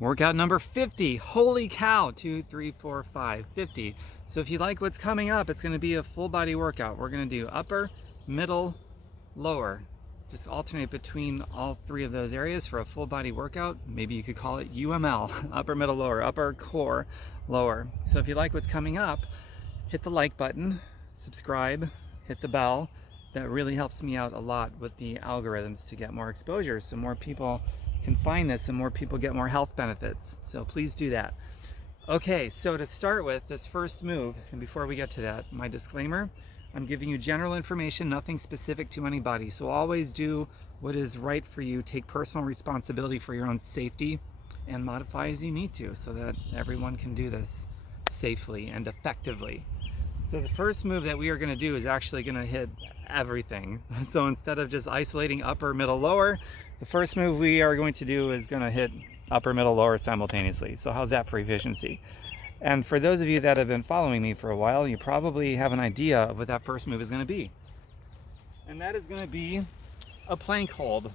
Workout number 50. Holy cow, 2, 3, 4, 5, 50. So if you like what's coming up, it's gonna be a full body workout. We're gonna do upper, middle, lower. Just alternate between all three of those areas for a full body workout. Maybe you could call it UML, upper, middle, lower, upper, core, lower. So if you like what's coming up, hit the like button, subscribe, hit the bell. That really helps me out a lot with the algorithms to get more exposure so more people can find this and more people get more health benefits. So please do that. Okay, so to start with this first move, and before we get to that, my disclaimer, I'm giving you general information, nothing specific to anybody. So always do what is right for you. Take personal responsibility for your own safety and modify as you need to so that everyone can do this safely and effectively. So the first move that we are going to do is actually going to hit everything. So instead of just isolating upper, middle, lower, the first move we are going to do is going to hit upper, middle, lower simultaneously. So how's that for efficiency? And for those of you that have been following me for a while, you probably have an idea of what that first move is going to be. And that is going to be a plank hold.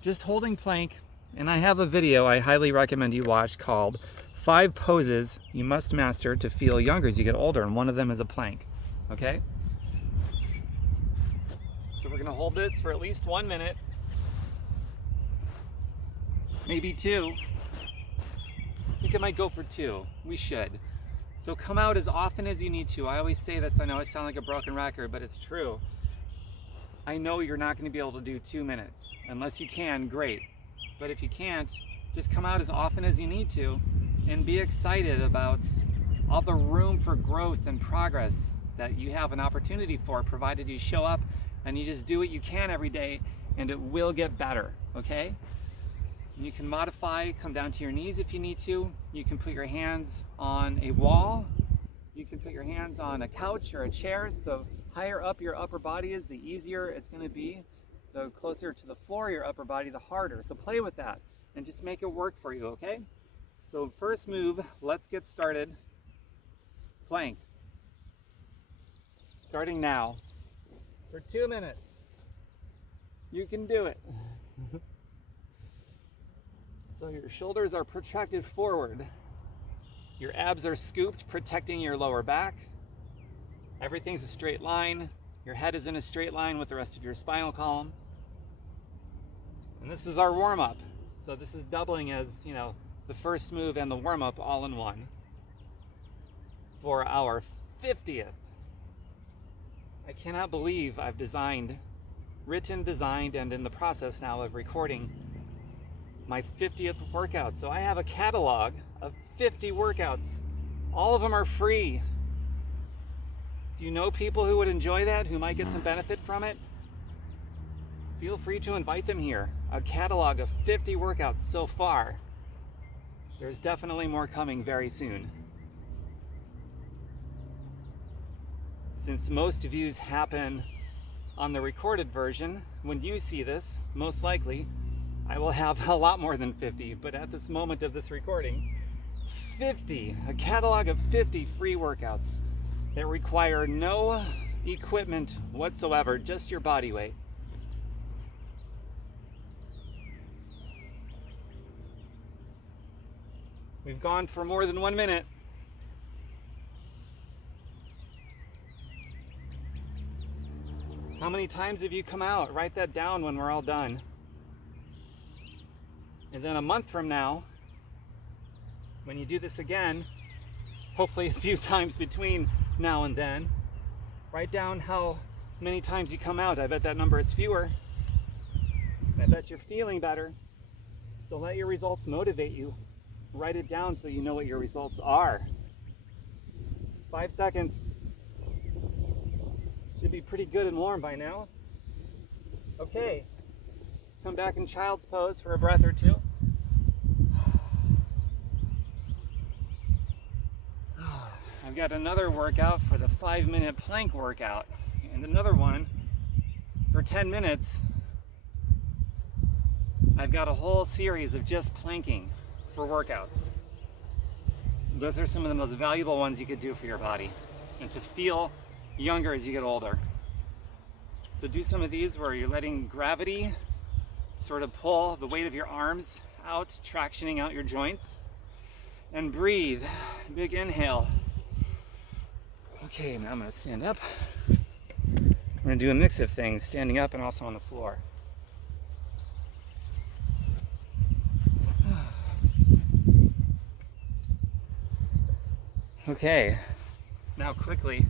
Just holding plank. And I have a video I highly recommend you watch called 5 poses you must master to feel younger as you get older, and one of them is a plank. Okay? So we're going to hold this for at least 1 minute. Maybe 2. I think I might go for 2. We should. So come out as often as you need to. I always say this, I know I sound like a broken record, but it's true. I know you're not going to be able to do 2 minutes. Unless you can, great. But if you can't, just come out as often as you need to and be excited about all the room for growth and progress that you have an opportunity for, provided you show up and you just do what you can every day, and it will get better, okay? You can modify, come down to your knees if you need to. You can put your hands on a wall. You can put your hands on a couch or a chair. The higher up your upper body is, the easier it's going to be. The closer to the floor your upper body, the harder. So play with that and just make it work for you, okay? So first move, let's get started. Plank. Starting now for 2 minutes. You can do it. So your shoulders are protracted forward. Your abs are scooped, protecting your lower back. Everything's a straight line. Your head is in a straight line with the rest of your spinal column. And this is our warm-up. So this is doubling as, you know, the first move and the warm-up all in one. For our 50th. I cannot believe I've written, designed, and in the process now of recording my 50th workout. So I have a catalog of 50 workouts. All of them are free. Do you know people who would enjoy that, who might get some benefit from it? Feel free to invite them here. A catalog of 50 workouts so far. There's definitely more coming very soon. Since most views happen on the recorded version, when you see this, most likely, I will have a lot more than 50, but at this moment of this recording, 50, a catalog of 50 free workouts that require no equipment whatsoever, just your body weight. We've gone for more than 1 minute. How many times have you come out? Write that down when we're all done. And then a month from now, when you do this again, hopefully a few times between now and then, write down how many times you come out. I bet that number is fewer. I bet you're feeling better. So let your results motivate you. Write it down so you know what your results are. 5 seconds. Should be pretty good and warm by now. Okay. Come back in child's pose for a breath or two. I've got another workout for the 5-minute plank workout, and another one for 10 minutes. I've got a whole series of just planking for workouts. Those are some of the most valuable ones you could do for your body and to feel younger as you get older. So do some of these where you're letting gravity sort of pull the weight of your arms out, tractioning out your joints. And breathe. Big inhale. Okay, now I'm going to stand up. I'm going to do a mix of things, standing up and also on the floor. Okay, now quickly,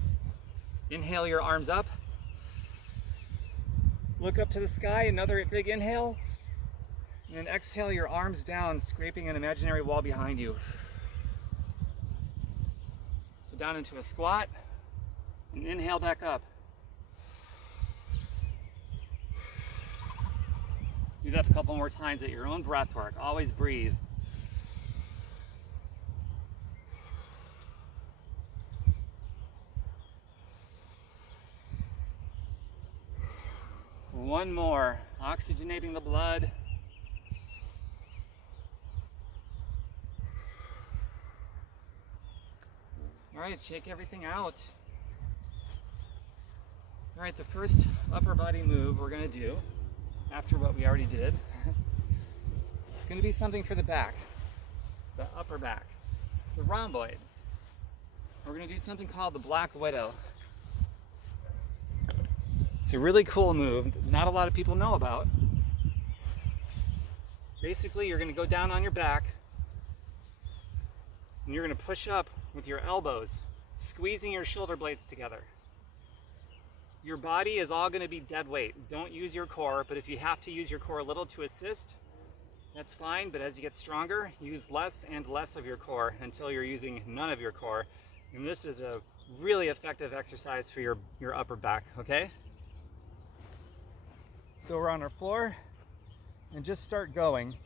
inhale your arms up. Look up to the sky, another big inhale. And then exhale your arms down, scraping an imaginary wall behind you. So down into a squat, and inhale back up. Do that a couple more times at your own breath work. Always breathe. One more, oxygenating the blood. All right, shake everything out. All right, the first upper body move we're gonna do after what we already did, it's gonna be something for the back, the upper back, the rhomboids. We're gonna do something called the Black Widow. It's a really cool move that not a lot of people know about. Basically, you're gonna go down on your back and you're gonna push up with your elbows, squeezing your shoulder blades together. Your body is all gonna be dead weight. Don't use your core, but if you have to use your core a little to assist, that's fine, but as you get stronger, use less and less of your core until you're using none of your core. And this is a really effective exercise for your upper back, okay? So we're on our floor and just start going.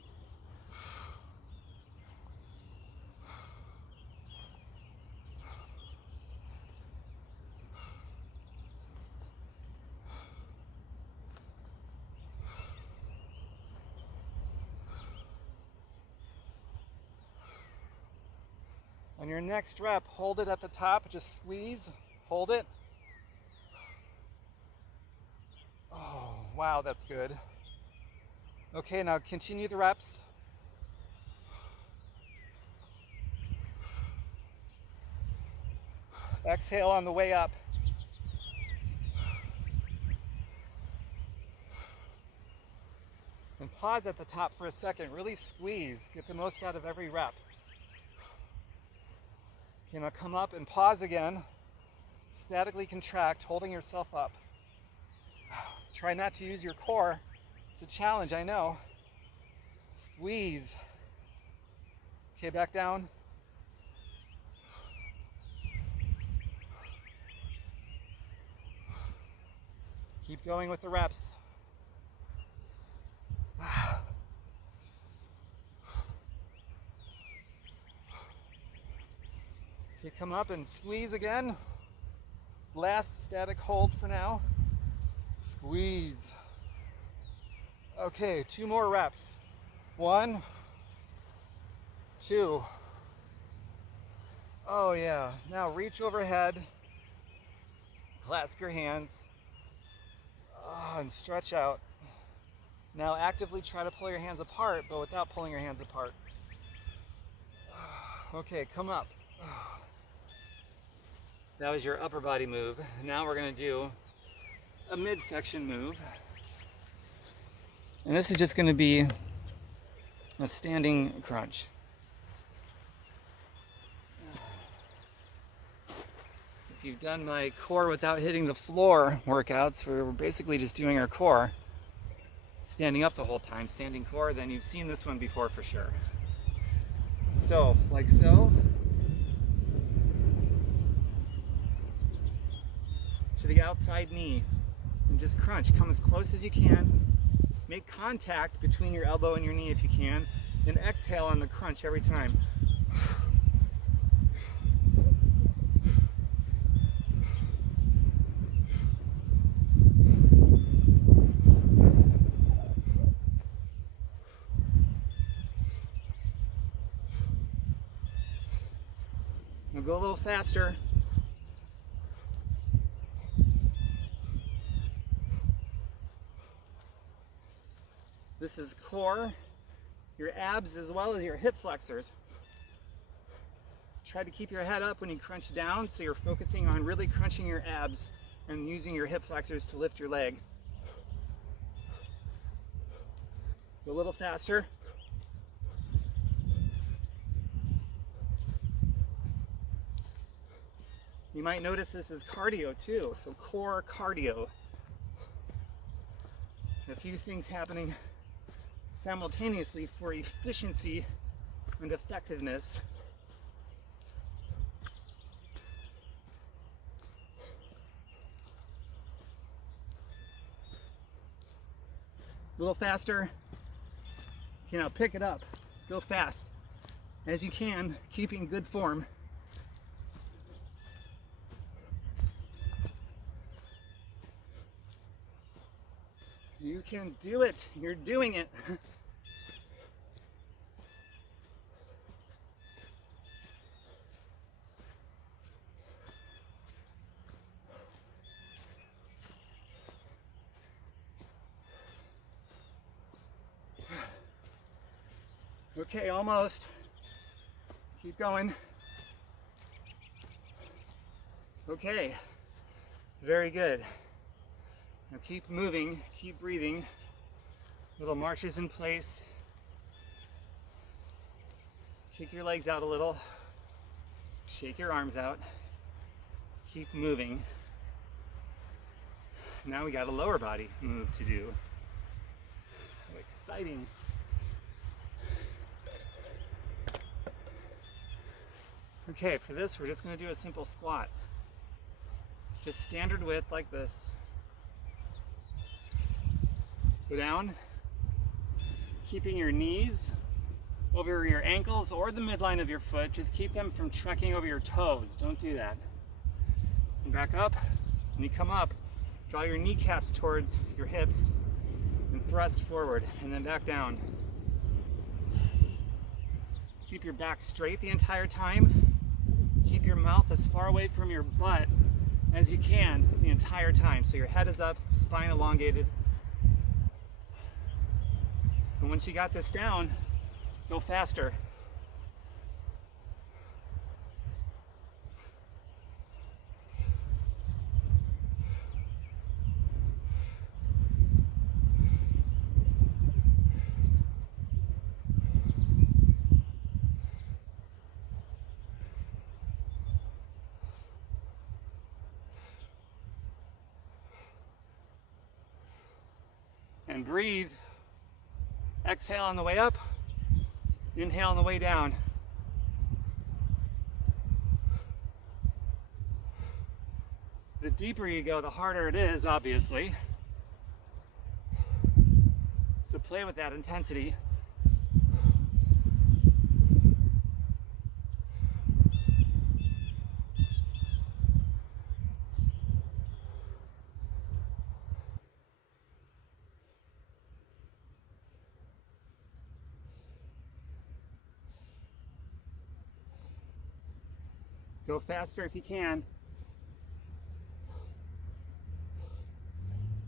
On your next rep, hold it at the top, just squeeze, hold it. Oh, wow, that's good. Okay, now continue the reps. Exhale on the way up. And pause at the top for a second, really squeeze, get the most out of every rep. Okay, now come up and pause again. Statically contract, holding yourself up. Try not to use your core. It's a challenge, I know. Squeeze. Okay, back down. Keep going with the reps. Okay, come up and squeeze again. Last static hold for now. Squeeze. Okay, 2 more reps. 1, 2. Oh yeah, now reach overhead. Clasp your hands. And stretch out. Now actively try to pull your hands apart, but without pulling your hands apart. Okay, come up. That was your upper body move. Now we're going to do a midsection move. And this is just going to be a standing crunch. If you've done my core without hitting the floor workouts, where we're basically just doing our core, standing up the whole time, standing core, then you've seen this one before for sure. So, like so. To the outside knee. And just crunch. Come as close as you can. Make contact between your elbow and your knee if you can. Then exhale on the crunch every time. Now go a little faster. This is core your abs as well as your hip flexors. Try to keep your head up when you crunch down, so you're focusing on really crunching your abs and using your hip flexors to lift your leg. Go a little faster. You might notice this is cardio too, so core cardio. A few things happening simultaneously for efficiency and effectiveness. A little faster. Okay, now pick it up. Go fast as you can, keeping good form. You can do it. You're doing it. Okay, almost. Keep going. Okay, very good. Now keep moving, keep breathing. Little marches in place. Kick your legs out a little. Shake your arms out. Keep moving. Now we got a lower body move to do. How exciting. Okay, for this we're just going to do a simple squat. Just standard width like this. Go down, keeping your knees over your ankles or the midline of your foot. Just keep them from trekking over your toes. Don't do that. And back up. When you come up, draw your kneecaps towards your hips and thrust forward, and then back down. Keep your back straight the entire time. Keep your mouth as far away from your butt as you can the entire time. So your head is up, spine elongated. And once you got this down, go faster. And breathe. Exhale on the way up, inhale on the way down. The deeper you go, the harder it is, obviously. So play with that intensity. Go faster if you can,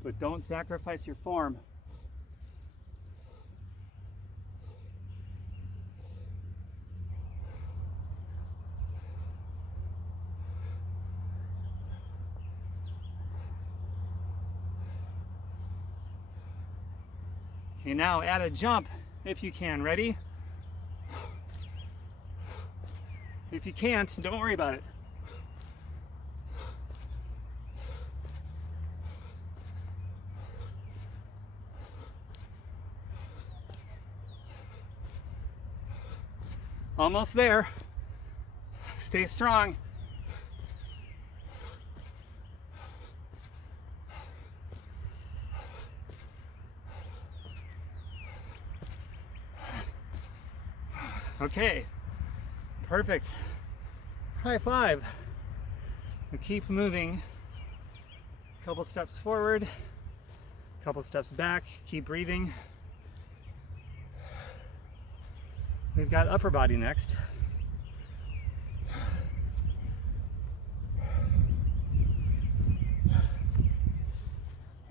but don't sacrifice your form. Okay, now add a jump if you can. Ready? If you can't, don't worry about it. Almost there. Stay strong. Okay. Perfect. High five. Now keep moving. A couple steps forward, a couple steps back. Keep breathing. We've got upper body next.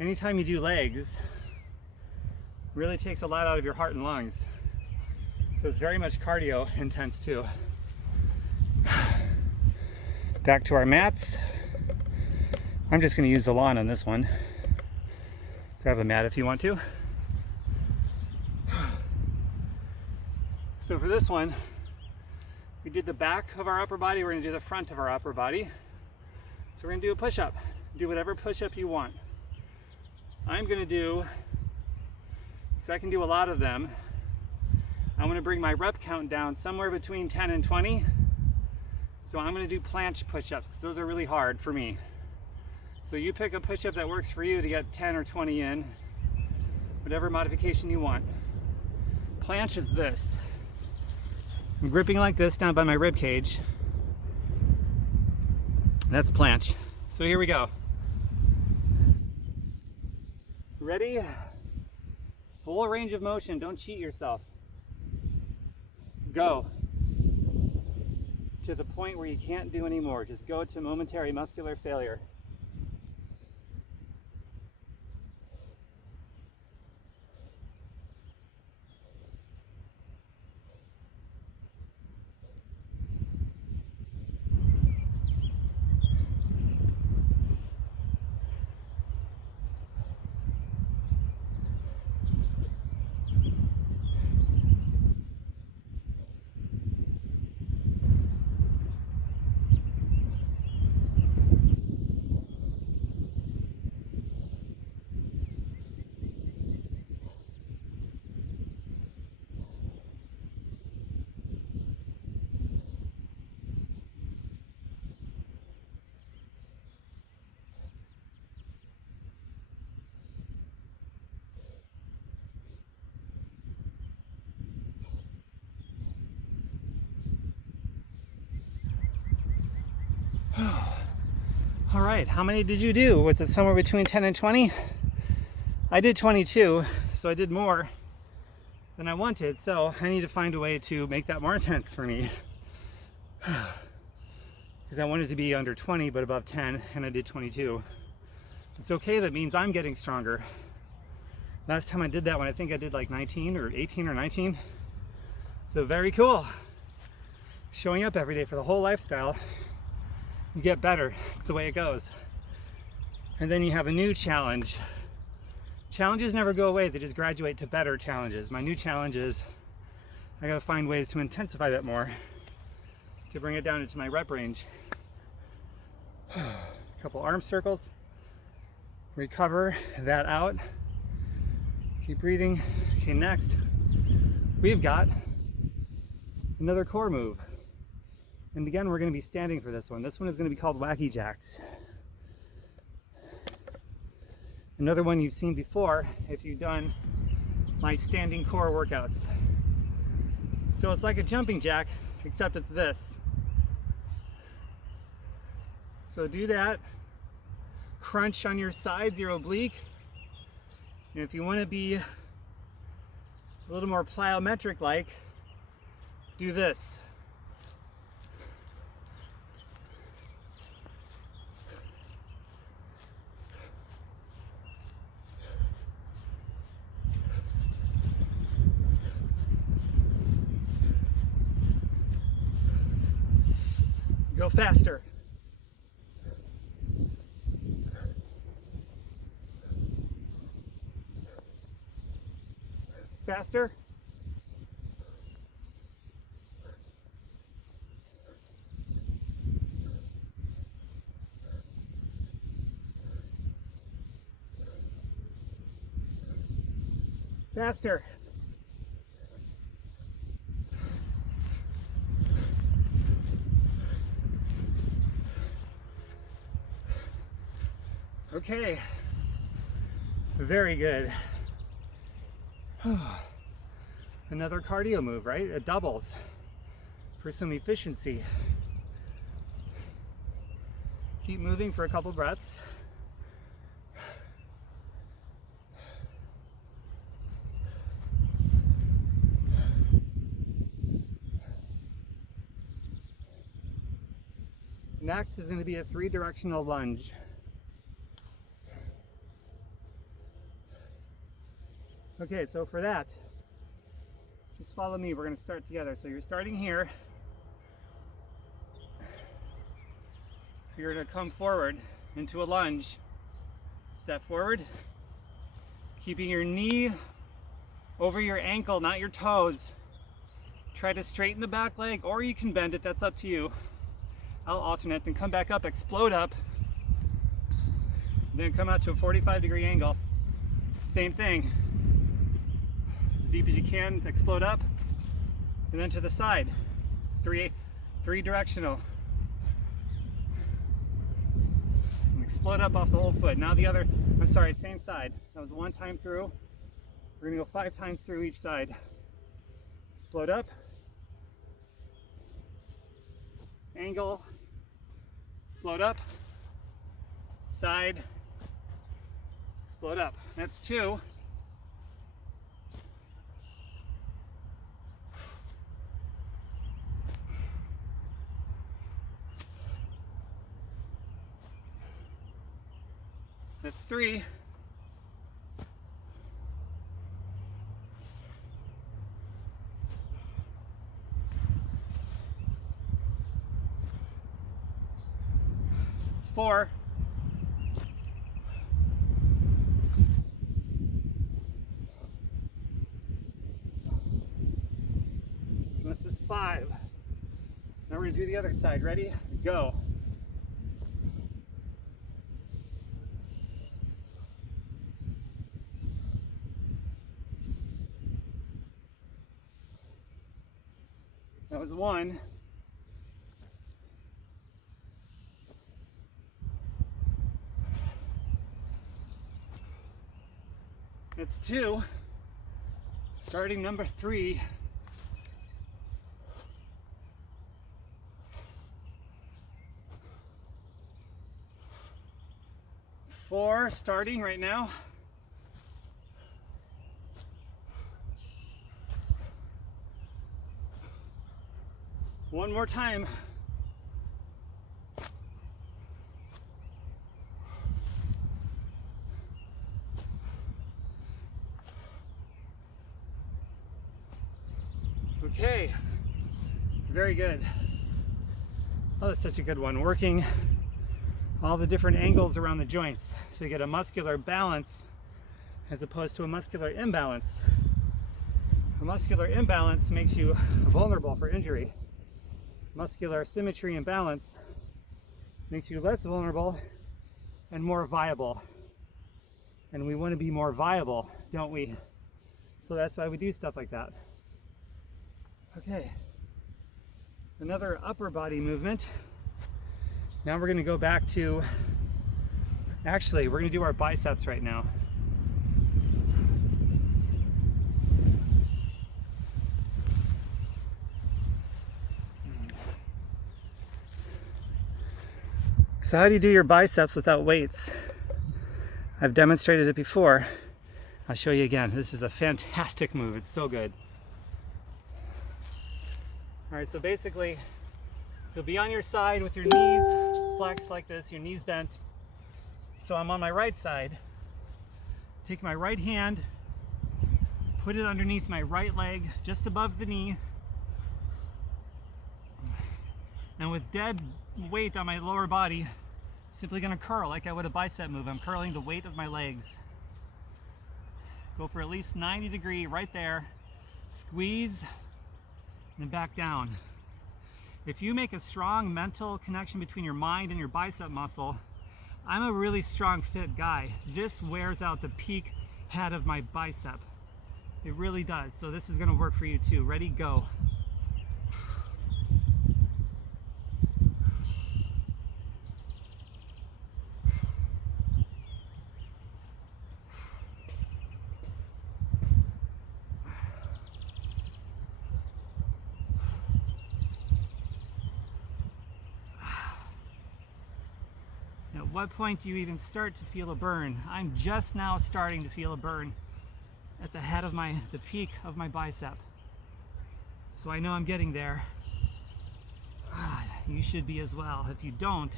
Anytime you do legs, really takes a lot out of your heart and lungs. So it's very much cardio intense too. Back to our mats. I'm just going to use the lawn on this one. Grab a mat if you want to. So for this one, we did the back of our upper body, we're going to do the front of our upper body. So we're going to do a push-up. Do whatever push-up you want. I'm going to do, because I can do a lot of them, I'm going to bring my rep count down somewhere between 10 and 20. So I'm going to do planche push-ups, because those are really hard for me. So you pick a push-up that works for you to get 10 or 20 in, whatever modification you want. Planche is this. I'm gripping like this down by my rib cage. That's planche. So here we go. Ready? Full range of motion. Don't cheat yourself. Go. To the point where you can't do anymore. Just go to momentary muscular failure. All right, how many did you do? Was it somewhere between 10 and 20? I did 22, so I did more than I wanted, so I need to find a way to make that more intense for me. Because I wanted to be under 20 but above 10, and I did 22. It's okay, that means I'm getting stronger. Last time I did that one, I think I did like 19 or 18 or 19. So very cool. Showing up every day for the whole lifestyle. You get better. It's the way it goes. And then you have a new challenge. Challenges never go away, they just graduate to better challenges. My new challenge is I gotta find ways to intensify that more, to bring it down into my rep range. A couple arm circles. Recover that out. Keep breathing. Okay, next we've got another core move. And again, we're going to be standing for this one. This one is going to be called wacky jacks. Another one you've seen before if you've done my standing core workouts. So it's like a jumping jack, except it's this. So do that. Crunch on your sides, your oblique. And if you want to be a little more plyometric like, do this. Go faster. Faster. Faster. Okay, very good. Another cardio move, right? It doubles for some efficiency. Keep moving for a couple breaths. Next is going to be a 3-directional lunge. Okay, so for that, just follow me. We're going to start together. So you're starting here. So you're going to come forward into a lunge. Step forward, keeping your knee over your ankle, not your toes. Try to straighten the back leg, or you can bend it, that's up to you. I'll alternate, then come back up, explode up, then come out to a 45-degree angle. Same thing, as deep as you can, explode up, and then to the side. Three directional. And explode up off the whole foot. Now the other, I'm sorry, same side. That was one time through. We're gonna go 5 times through each side. Explode up, angle, explode up, side, explode up. That's 2. That's 3. It's 4. This is 5. Now we're going to do the other side. Ready? Go. That was 1. It's 2. Starting number 3. 4, starting right now. 1 more time. Okay, very good. Oh, that's such a good one. Working all the different angles around the joints. So you get a muscular balance as opposed to a muscular imbalance. A muscular imbalance makes you vulnerable for injury. Muscular symmetry and balance makes you less vulnerable and more viable. And we want to be more viable, don't we? So that's why we do stuff like that. Okay, another upper body movement. Now we're going to go back to, actually, we're going to do our biceps right now. So how do you do your biceps without weights? I've demonstrated it before. I'll show you again. This is a fantastic move. It's so good. All right, so basically, you'll be on your side with your knees flexed like this, your knees bent. So I'm on my right side. Take my right hand, put it underneath my right leg, just above the knee. And with dead weight on my lower body, simply gonna curl like I would a bicep move. I'm curling the weight of my legs. Go for at least 90 degree right there. Squeeze, and then back down. If you make a strong mental connection between your mind and your bicep muscle, I'm a really strong fit guy. This wears out the peak head of my bicep. It really does. So this is gonna work for you too. Ready, go. At what point do you even start to feel a burn? I'm just now starting to feel a burn at the head of the peak of my bicep. So I know I'm getting there. You should be as well. If you don't,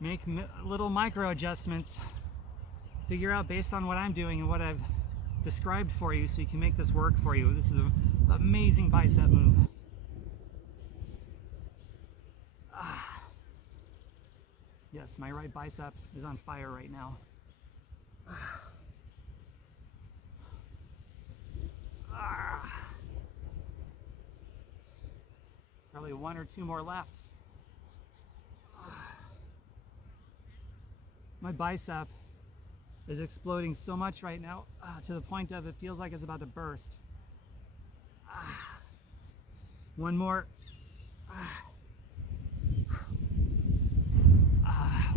make little micro adjustments. Figure out based on what I'm doing and what I've described for you so you can make this work for you. This is an amazing bicep move. Yes, my right bicep is on fire right now. Probably 1 or 2 more left. My bicep is exploding so much right now to the point of it feels like it's about to burst. 1 more.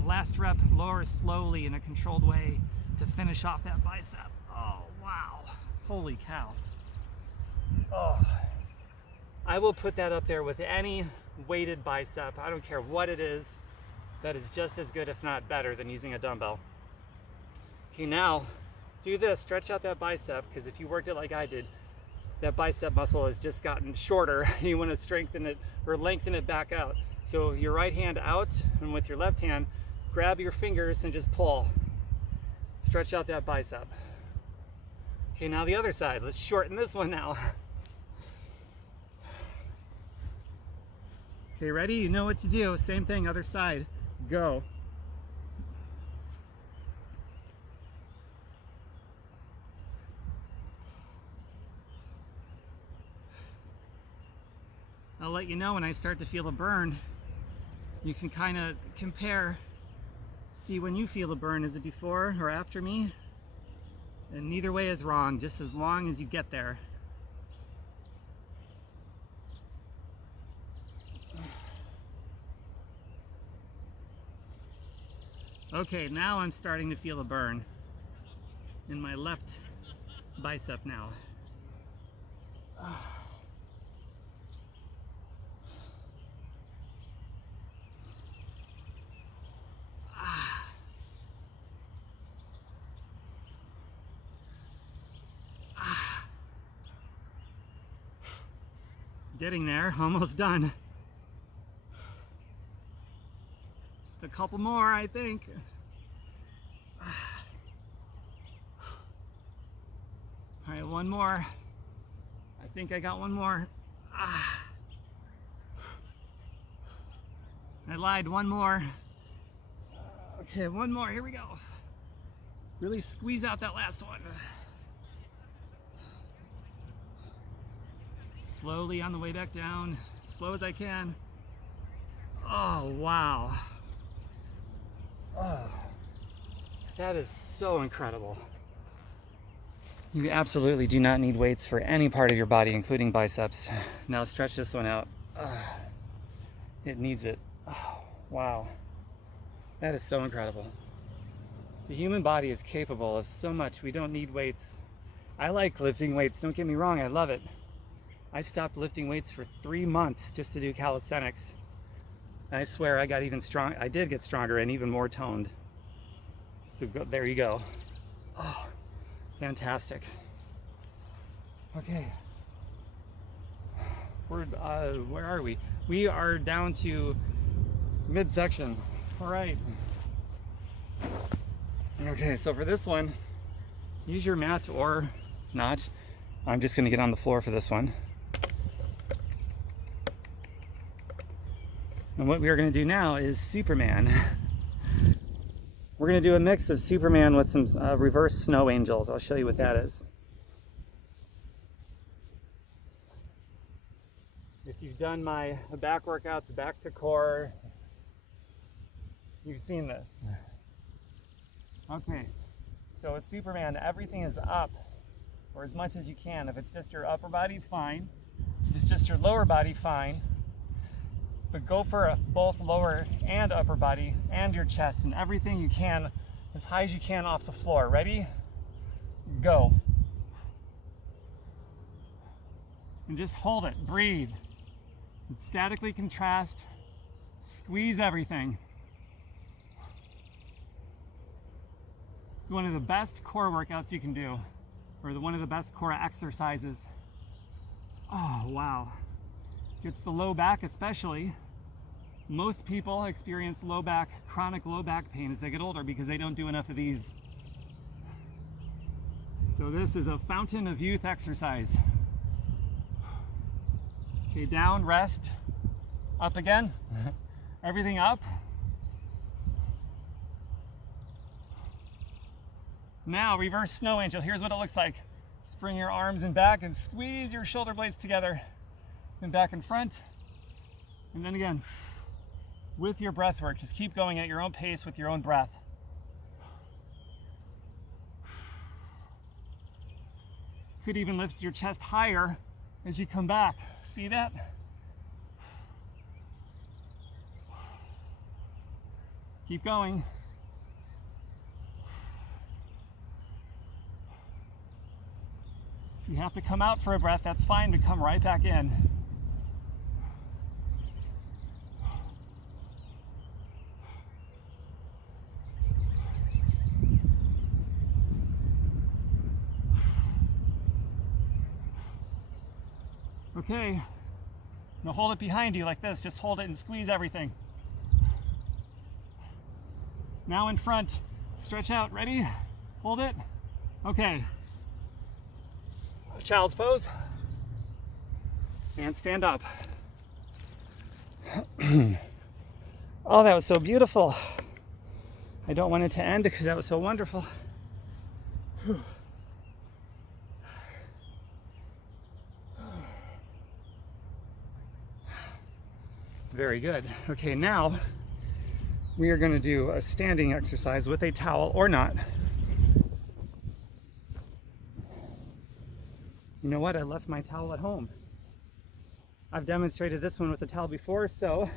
Last rep, lower slowly in a controlled way to finish off that bicep. Oh, wow. Holy cow. Oh. I will put that up there with any weighted bicep. I don't care what it is. That is just as good, if not better, than using a dumbbell. Okay, now do this. Stretch out that bicep, because if you worked it like I did, that bicep muscle has just gotten shorter. You want to strengthen it or lengthen it back out. So your right hand out, and with your left hand, grab your fingers and just pull. Stretch out that bicep. Okay, now the other side. Let's shorten this one now. Okay, ready? You know what to do. Same thing, other side. Go. I'll let you know when I start to feel a burn. You can kind of compare, see when you feel a burn, is it before or after me? And neither way is wrong, just as long as you get there. Okay, now I'm starting to feel a burn in my left bicep now. Getting there, almost done. Just a couple more, I think. All right, 1 more. I think I got 1 more. I lied, 1 more. Okay, 1 more, here we go. Really squeeze out that last one. Slowly on the way back down, slow as I can. Oh, wow. Oh, that is so incredible. You absolutely do not need weights for any part of your body, including biceps. Now stretch this one out. It needs it. Oh, wow. That is so incredible. The human body is capable of so much. We don't need weights. I like lifting weights, don't get me wrong, I love it. I stopped lifting weights for 3 months just to do calisthenics. And I swear I got even strong. I did get stronger and even more toned. So there you go. Oh, fantastic. Okay. Where are we? We are down to midsection. All right. Okay, so for this one, use your mat or not. I'm just going to get on the floor for this one. And what we are going to do now is Superman. We're going to do a mix of Superman with some reverse snow angels. I'll show you what that is. If you've done my back workouts, back to core, you've seen this. Okay, so with Superman, everything is up, or as much as you can. If it's just your upper body, fine. If it's just your lower body, fine. But go for both lower and upper body and your chest and everything you can, as high as you can off the floor. Ready? Go. And just hold it, breathe. And statically contrast, squeeze everything. It's one of the best core workouts you can do, or one of the best core exercises. Oh, wow. Gets the low back especially. Most people experience low back, chronic low back pain as they get older because they don't do enough of these. So this is a fountain of youth exercise. Okay, down, rest, up again, everything up. Now reverse snow angel, here's what it looks like. Just bring your arms in back and squeeze your shoulder blades together. Then back and front, and then again, with your breath work, just keep going at your own pace with your own breath. Could even lift your chest higher as you come back. See that? Keep going. If you have to come out for a breath, that's fine, but come right back in. Okay, now hold it behind you like this. Just hold it and squeeze everything. Now in front, stretch out. Ready? Hold it. Okay. Child's pose. And stand up. Oh, that was so beautiful. I don't want it to end because that was so wonderful. Whew. Very good. Okay, now we are going to do a standing exercise with a towel or not. You know what? I left my towel at home. I've demonstrated this one with a towel before, so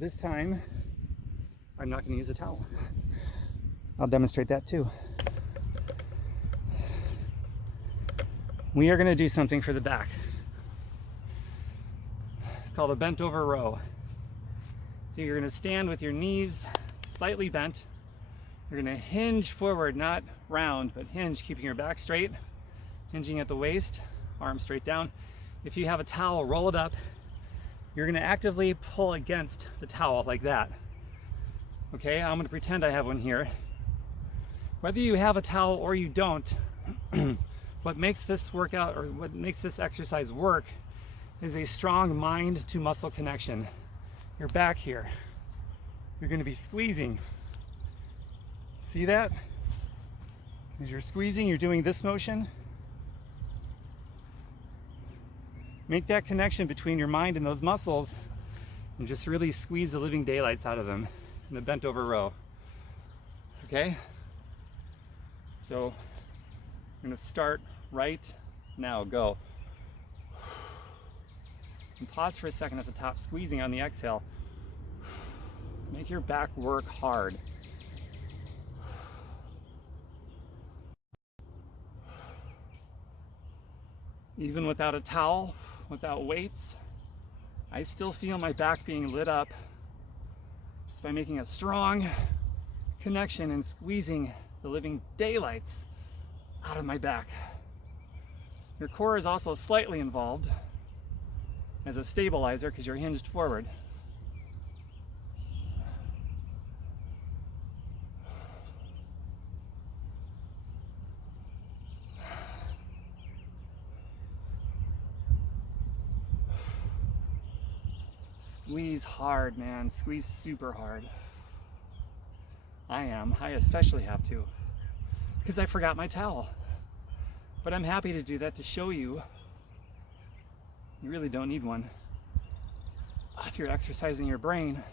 this time I'm not going to use a towel. I'll demonstrate that too. We are going to do something for the back. It's called a bent over row. So you're going to stand with your knees slightly bent. You're going to hinge forward, not round, but hinge, keeping your back straight, hinging at the waist, arms straight down. If you have a towel, roll it up. You're going to actively pull against the towel like that. Okay, I'm going to pretend I have one here. Whether you have a towel or you don't, what makes this workout, or what makes this exercise work, is a strong mind to muscle connection. Your back here, you're going to be squeezing. See that? As you're squeezing, you're doing this motion. Make that connection between your mind and those muscles and just really squeeze the living daylights out of them in a bent over row. Okay? So I'm going to start right now. Go. And pause for a second at the top, squeezing on the exhale. Make your back work hard. Even without a towel, without weights, I still feel my back being lit up just by making a strong connection and squeezing the living daylights out of my back. Your core is also slightly involved as a stabilizer because you're hinged forward. Squeeze hard, man. Squeeze super hard. I especially have to, because I forgot my towel. But I'm happy to do that to show you you really don't need one if you're exercising your brain.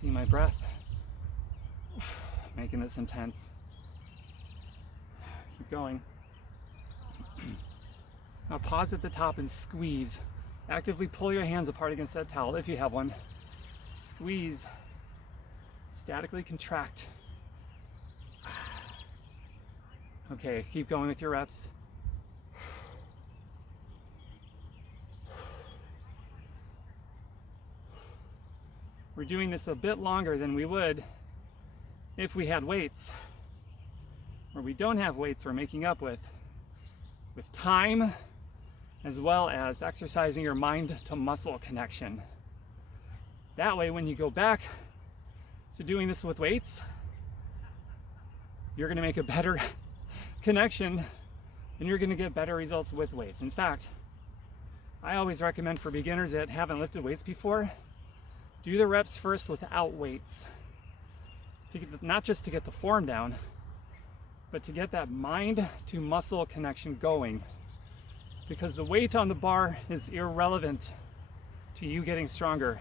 See my breath? Making this intense. Keep going. Now pause at the top and squeeze. Actively pull your hands apart against that towel if you have one. Squeeze. Statically contract. Okay, keep going with your reps. We're doing this a bit longer than we would if we had weights. Where we don't have weights, we're making up with time, as well as exercising your mind to muscle connection. That way, when you go back to doing this with weights, you're gonna make a better connection and you're gonna get better results with weights. In fact, I always recommend for beginners that haven't lifted weights before, do the reps first without weights. Not just to get the form down, but to get that mind to muscle connection going. Because the weight on the bar is irrelevant to you getting stronger.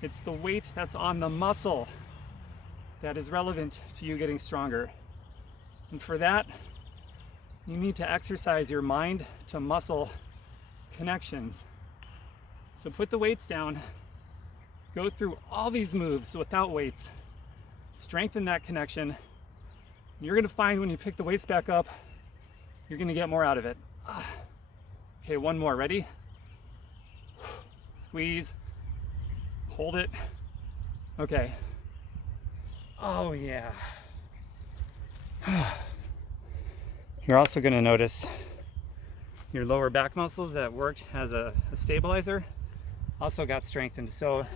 It's the weight that's on the muscle that is relevant to you getting stronger. And for that, you need to exercise your mind to muscle connections. So put the weights down, go through all these moves without weights, strengthen that connection. You're gonna find when you pick the weights back up, you're gonna get more out of it. Okay, one more, ready? Squeeze, hold it. Okay. Oh yeah. You're also gonna notice your lower back muscles that worked as a stabilizer also got strengthened. So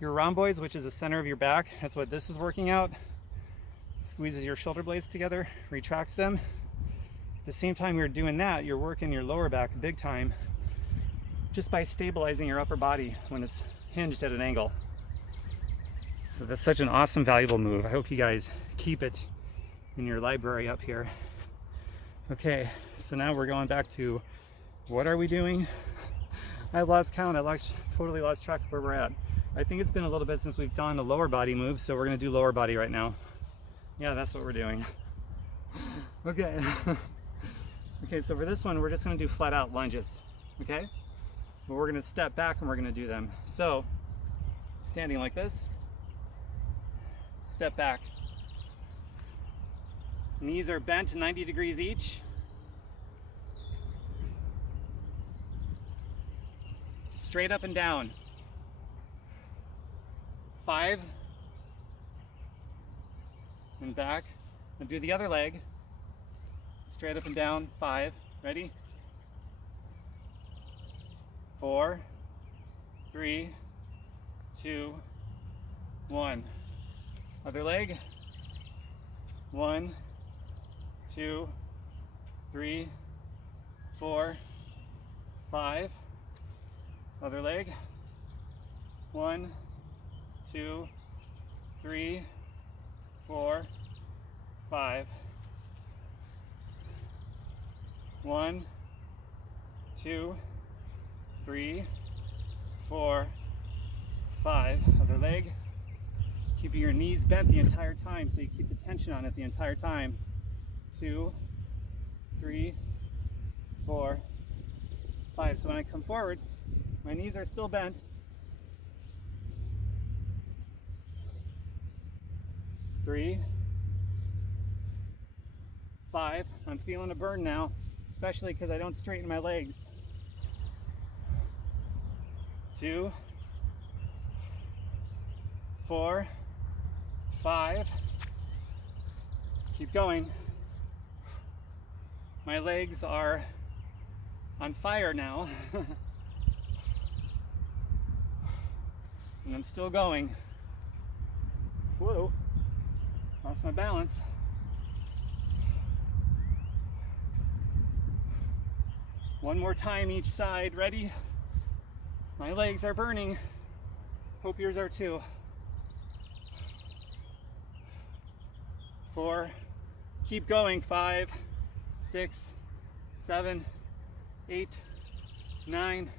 your rhomboids, which is the center of your back, that's what this is working out. Squeezes your shoulder blades together, retracts them. At the same time you're doing that, you're working your lower back big time just by stabilizing your upper body when it's hinged at an angle. So that's such an awesome, valuable move. I hope you guys keep it in your library up here. Okay, so now we're going back to what are we doing? I lost count. Totally lost track of where we're at. I think it's been a little bit since we've done a lower body move, so we're gonna do lower body right now. Yeah, that's what we're doing. Okay. Okay, so for this one, we're just gonna do flat out lunges, okay? But we're gonna step back and we're gonna do them. So, standing like this, step back. Knees are bent 90 degrees each. Straight up and down. 5. And back. And do the other leg. Straight up and down. 5. Ready? 4, 3, 2, 1. Other leg. 1, 2, 3, 4, 5. Other leg. 1, 2, 3, 4, 5. 1, 2, 3, 4, 5. Other leg. Keeping your knees bent the entire time, so you keep the tension on it the entire time. 2, 3, 4, 5. So when I come forward, my knees are still bent. 3, 5. I'm feeling a burn now, especially because I don't straighten my legs. 2, 4, 5. Keep going. My legs are on fire now. And I'm still going. Whoa, lost my balance. One more time each side, ready? My legs are burning. Hope yours are too. 4, keep going. 5, 6, 7, 8, 9,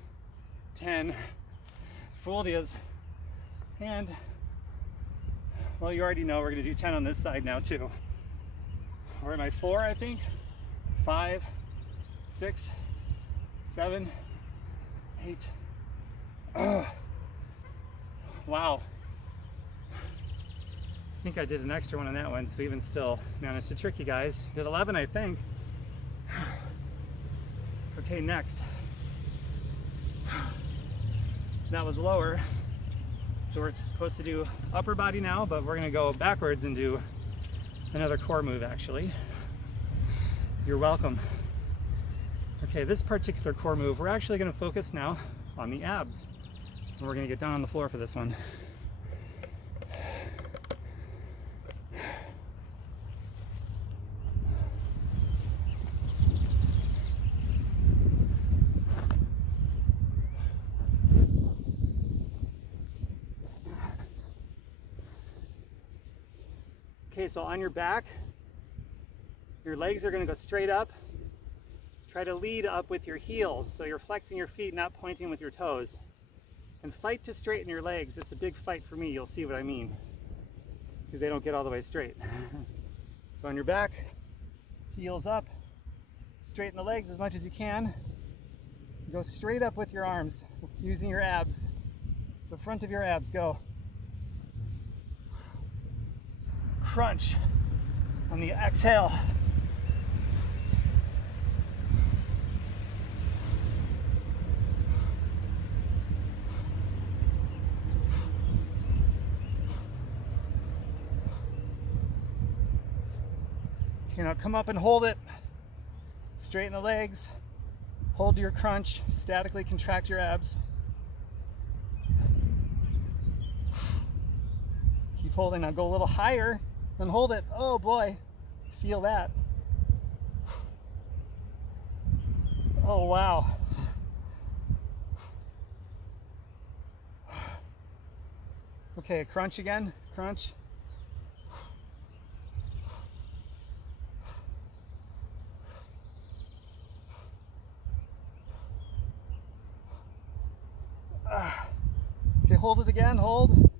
10. Fooled yous. And, well, you already know we're gonna do 10 on this side now too. We're at my 4, I think. 5, 6, 7, 8. Oh, wow. I think I did an extra one on that one, so even still managed to trick you guys. Did 11, I think. Okay, next. That was lower. So we're supposed to do upper body now, but we're gonna go backwards and do another core move actually. You're welcome. Okay, this particular core move, we're actually gonna focus now on the abs. And we're gonna get down on the floor for this one. Okay, so on your back, your legs are going to go straight up. Try to lead up with your heels, so you're flexing your feet, not pointing with your toes. And fight to straighten your legs. It's a big fight for me, you'll see what I mean, because they don't get all the way straight. So on your back, heels up, straighten the legs as much as you can. Go straight up with your arms, using your abs. The front of your abs, go. Crunch on the exhale. Okay, now come up and hold it. Straighten the legs. Hold your crunch. Statically contract your abs. Keep holding. Now go a little higher and hold it. Oh boy, feel that. Oh wow. Okay, crunch again. Crunch. Okay, hold it again, hold.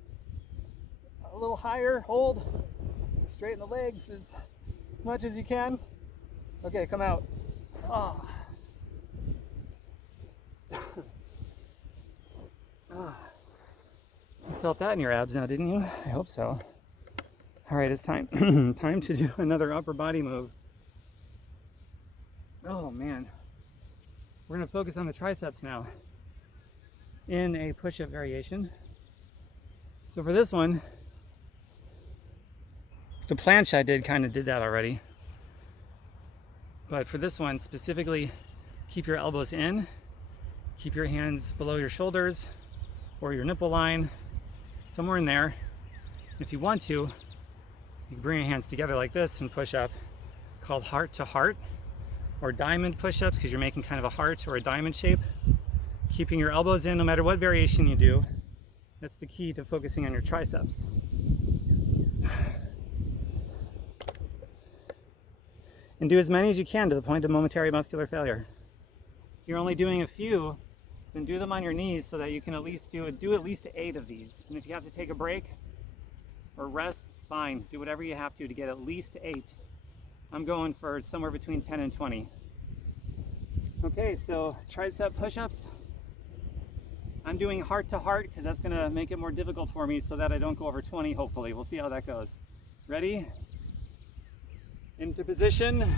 A little higher, hold. Straighten the legs as much as you can. Okay, come out. Oh. You felt that in your abs now, didn't you? I hope so. All right, it's time. Time to do another upper body move. Oh man. We're gonna focus on the triceps now in a push-up variation. So for this one, the planche I did kind of did that already. But for this one specifically, keep your elbows in, keep your hands below your shoulders or your nipple line, somewhere in there. If you want to, you can bring your hands together like this and push up, called heart to heart or diamond push-ups, because you're making kind of a heart or a diamond shape. Keeping your elbows in no matter what variation you do. That's the key to focusing on your triceps. And do as many as you can to the point of momentary muscular failure. If you're only doing a few, then do them on your knees so that you can at least do at least 8 of these. And if you have to take a break or rest, fine. Do whatever you have to get at least 8. I'm going for somewhere between 10 and 20. Okay, so tricep push-ups. I'm doing heart to heart because that's going to make it more difficult for me so that I don't go over 20, hopefully. We'll see how that goes. Ready? Into position.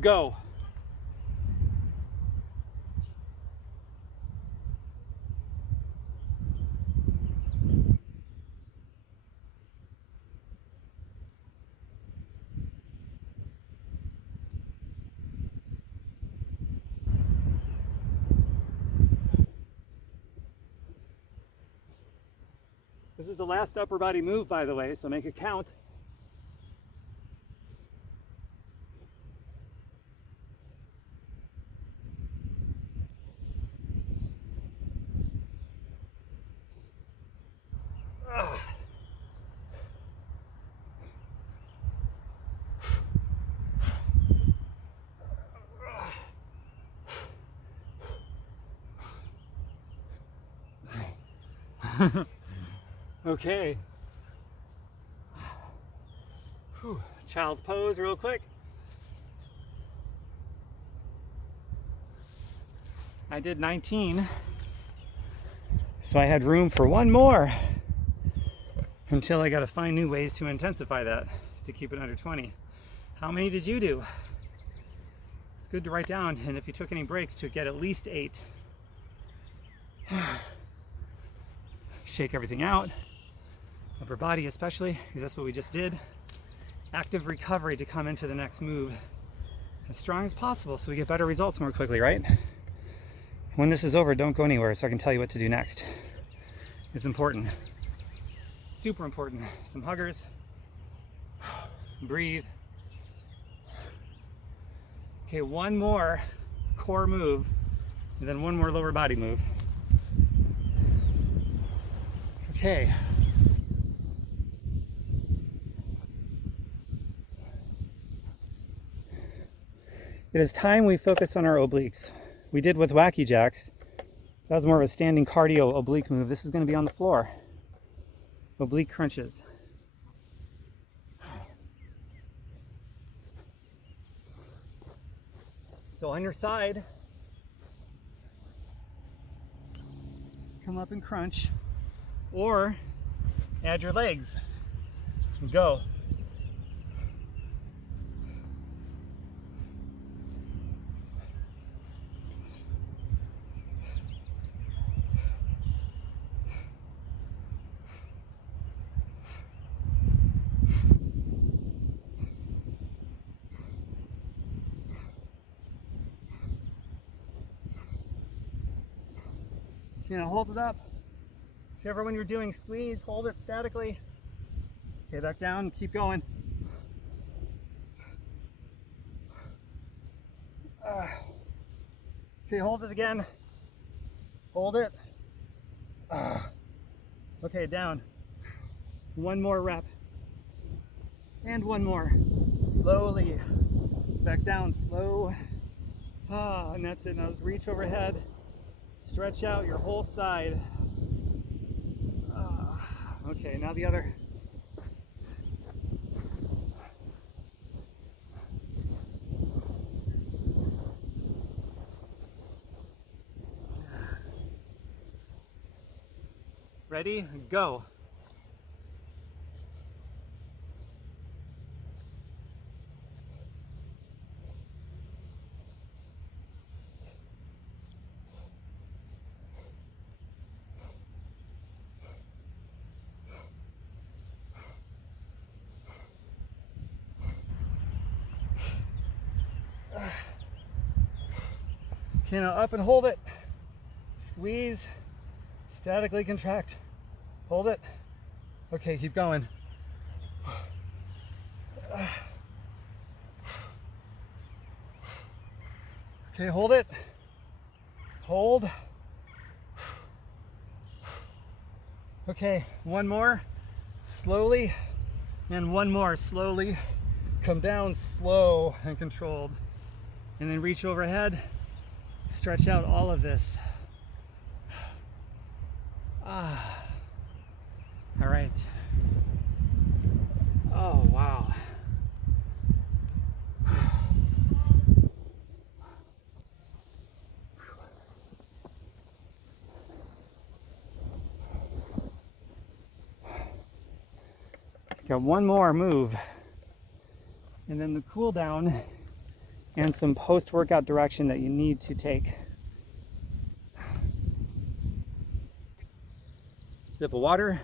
Go. This is the last upper body move, by the way, so make it count. Okay. Whew. Child's pose real quick. I did 19, so I had room for one more until I got to find new ways to intensify that to keep it under 20. How many did you do? It's good to write down, and if you took any breaks, to get at least 8. Shake everything out, upper body especially, because that's what we just did. Active recovery to come into the next move as strong as possible so we get better results more quickly, right? When this is over, don't go anywhere so I can tell you what to do next. It's important. Super important. Some huggers. Breathe. Okay, one more core move and then one more lower body move. Okay. It is time we focus on our obliques. We did with wacky jacks. That was more of a standing cardio oblique move. This is going to be on the floor. Oblique crunches. So on your side, just come up and crunch, or add your legs. Go. Hold it up. Whichever one you're doing, squeeze, hold it statically. Okay, back down, keep going. Okay, hold it again. Hold it. Okay, down. One more rep. And one more. Slowly. Back down, slow. And that's it. Now just reach overhead. Stretch out your whole side. Okay, now the other. Ready? Go. Okay, now up and hold it. Squeeze, statically contract. Hold it. Okay, keep going. Okay, hold it. Hold. Okay, one more. Slowly. And one more. Slowly. Come down slow and controlled. And then reach overhead. Stretch out all of this. All right. Oh, wow. Got one more move. And then the cool down and some post-workout direction that you need to take. Sip of water.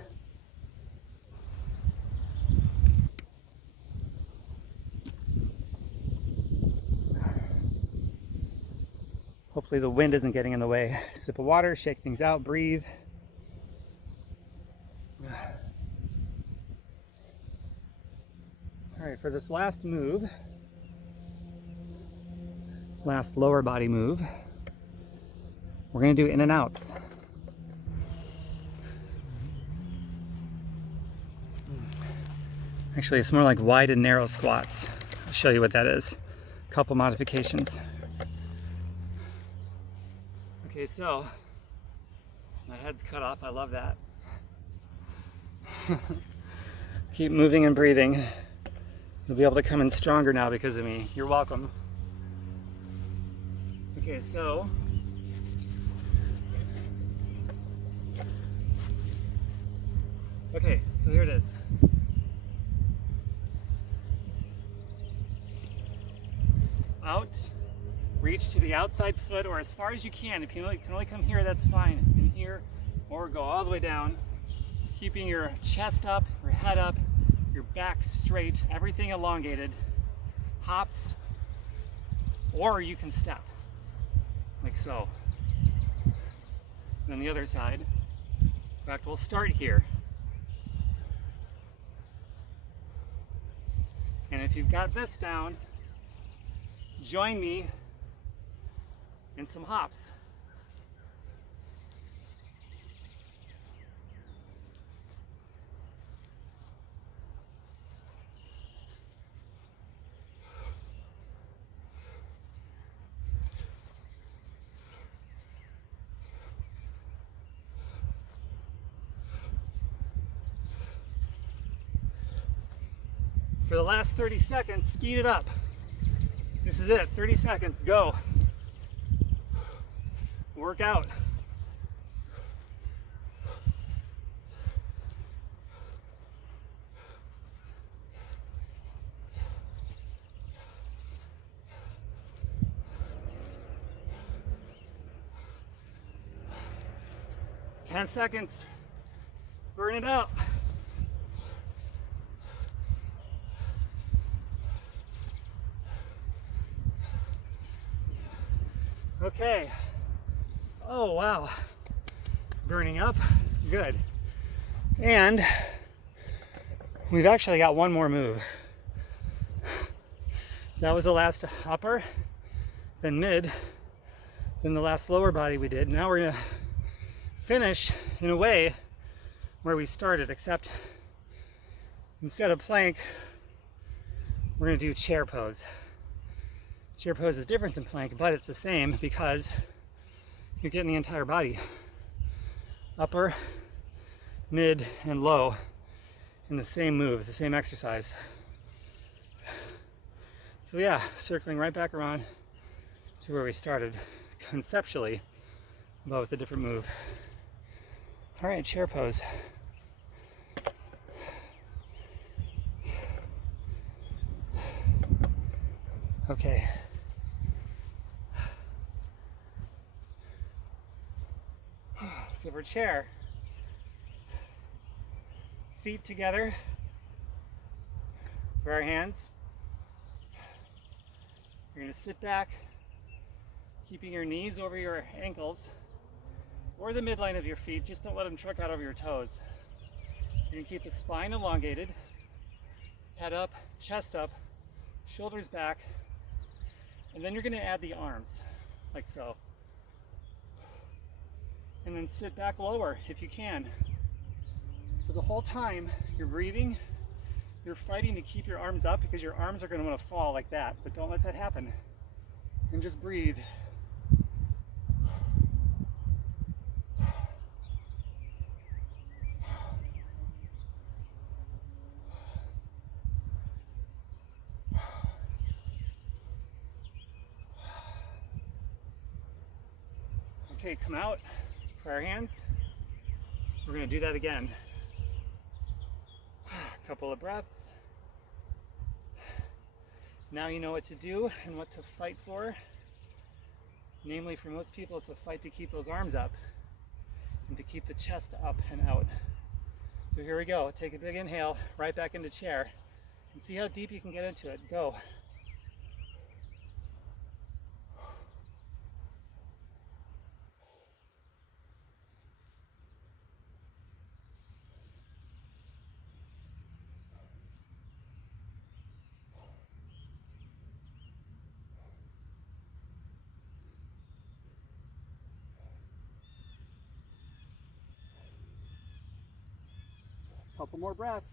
Hopefully the wind isn't getting in the way. Sip of water, shake things out, breathe. All right, for this last move, last lower body move, we're gonna do in and outs. Actually, it's more like wide and narrow squats. I'll show you what that is. Couple modifications. Okay, so my head's cut off. I love that. Keep moving and breathing. You'll be able to come in stronger now because of me. You're welcome. Okay, so here it is. Out, reach to the outside foot or as far as you can. If you can only come here, that's fine. In here, or go all the way down, keeping your chest up, your head up, your back straight, everything elongated. Hops, or you can step, like so. Then the other side. In fact, we'll start here. And if you've got this down, join me in some hops. For the last 30 seconds, speed it up. This is it, 30 seconds, go. Work out. Ten seconds. Burn it out. Okay. Oh, wow. Burning up. Good. And we've actually got one more move. That was the last upper, then mid, then the last lower body we did. Now we're going to finish in a way where we started, except instead of plank, we're going to do chair pose. Chair pose is different than plank, but it's the same because you're getting the entire body, upper, mid, and low, in the same move, the same exercise. So yeah, circling right back around to where we started conceptually, but with a different move. All right, chair pose. Okay. So for chair, feet together for our hands. You're going to sit back, keeping your knees over your ankles or the midline of your feet. Just don't let them truck out over your toes. You're going to keep the spine elongated, head up, chest up, shoulders back, and then you're going to add the arms, like so. And then sit back lower if you can. So the whole time you're breathing, you're fighting to keep your arms up because your arms are going to want to fall like that, but don't let that happen. And just breathe. Okay, come out for our hands. We're going to do that again. A couple of breaths. Now you know what to do and what to fight for. Namely, for most people, it's a fight to keep those arms up and to keep the chest up and out. So here we go. Take a big inhale, right back into chair, and see how deep you can get into it. Go. Couple more breaths.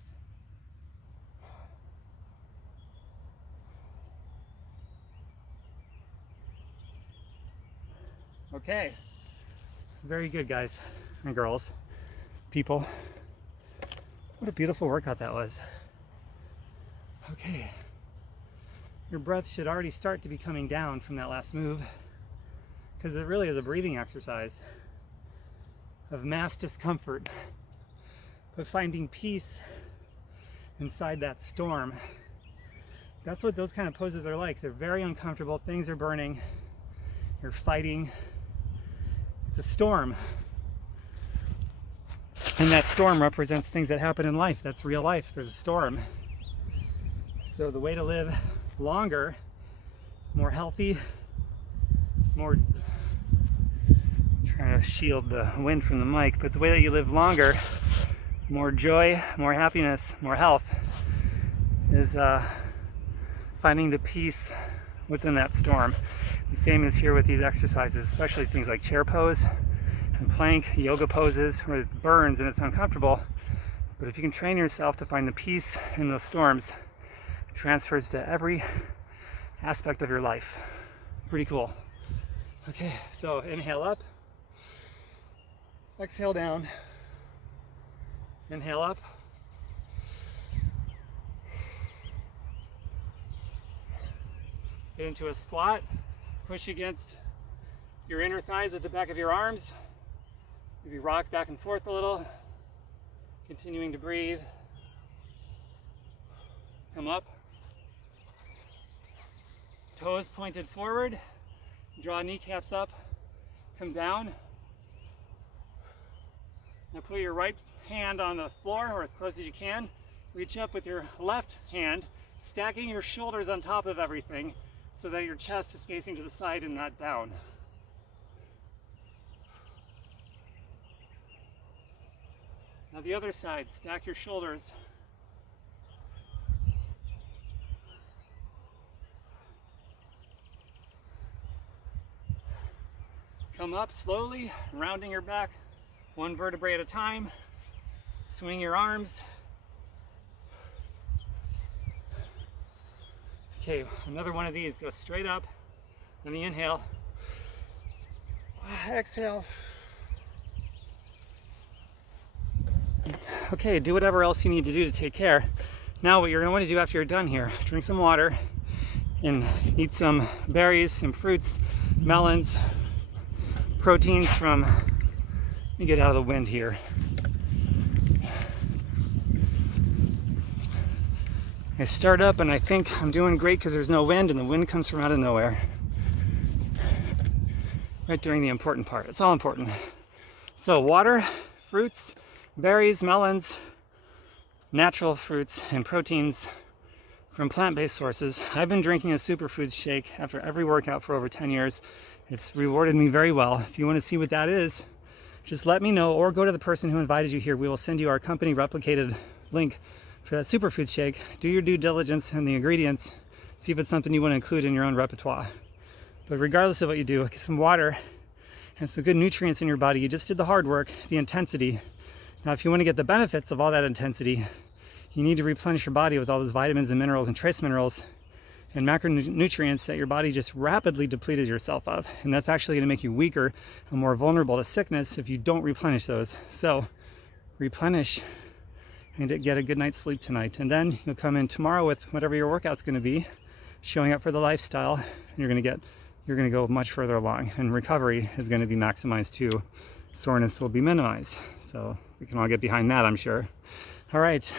Okay. Very good, guys and girls, people. What a beautiful workout that was. Okay. Your breath should already start to be coming down from that last move, because it really is a breathing exercise of mass discomfort, but finding peace inside that storm. That's what those kind of poses are like. They're very uncomfortable. Things are burning. You're fighting. It's a storm. And that storm represents things that happen in life. That's real life. There's a storm. So the way to live longer, more healthy, more, trying to shield the wind from the mic, but the way that you live longer, more joy, more happiness, more health, is finding the peace within that storm. The same is here with these exercises, especially things like chair pose and plank, yoga poses, where it burns and it's uncomfortable. But if you can train yourself to find the peace in those storms, it transfers to every aspect of your life. Pretty cool. Okay, so inhale up, exhale down. Inhale up, Get into a squat. Push against your inner thighs with the back of your arms. Maybe rock back and forth a little. Continuing to breathe. Come up. Toes pointed forward. Draw kneecaps up. Come down. Now put your right hand on the floor or as close as you can. Reach up with your left hand, stacking your shoulders on top of everything so that your chest is facing to the side and not down. Now the other side, stack your shoulders. Come up slowly, rounding your back, one vertebrae at a time. Swing your arms. Okay, another one of these. Go straight up on the inhale. Exhale. Okay, do whatever else you need to do to take care. Now what you're going to want to do after you're done here, drink some water and eat some berries, some fruits, melons, proteins from, let me get out of the wind here. I start up and I think I'm doing great because there's no wind and the wind comes from out of nowhere. Right during the important part. It's all important. So water, fruits, berries, melons, natural fruits and proteins from plant-based sources. I've been drinking a Superfoods shake after every workout for over 10 years. It's rewarded me very well. If you want to see what that is, just let me know or go to the person who invited you here. We will send you our company replicated link for that Superfoods shake. Do your due diligence on the ingredients. See if it's something you want to include in your own repertoire. But regardless of what you do, get some water and some good nutrients in your body. You just did the hard work, the intensity. Now, if you want to get the benefits of all that intensity, you need to replenish your body with all those vitamins and minerals and trace minerals and macronutrients that your body just rapidly depleted yourself of. And that's actually going to make you weaker and more vulnerable to sickness if you don't replenish those. So replenish and get a good night's sleep tonight. And then you'll come in tomorrow with whatever your workout's going to be, showing up for the lifestyle, and you're going to go much further along. And recovery is going to be maximized too. Soreness will be minimized. So we can all get behind that, I'm sure. All right.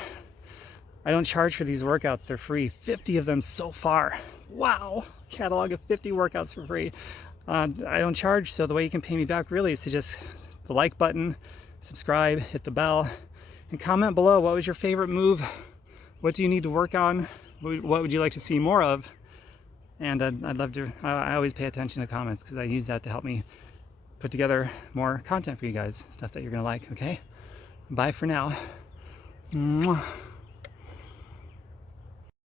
I don't charge for these workouts, they're free. 50 of them so far. Wow, catalog of 50 workouts for free. I don't charge, so the way you can pay me back really is to just the like button, subscribe, hit the bell, and comment below what was your favorite move, what do you need to work on, what would you like to see more of, and I'd love to, I always pay attention to comments because I use that to help me put together more content for you guys, stuff that you're gonna like, okay? Bye for now. Mwah.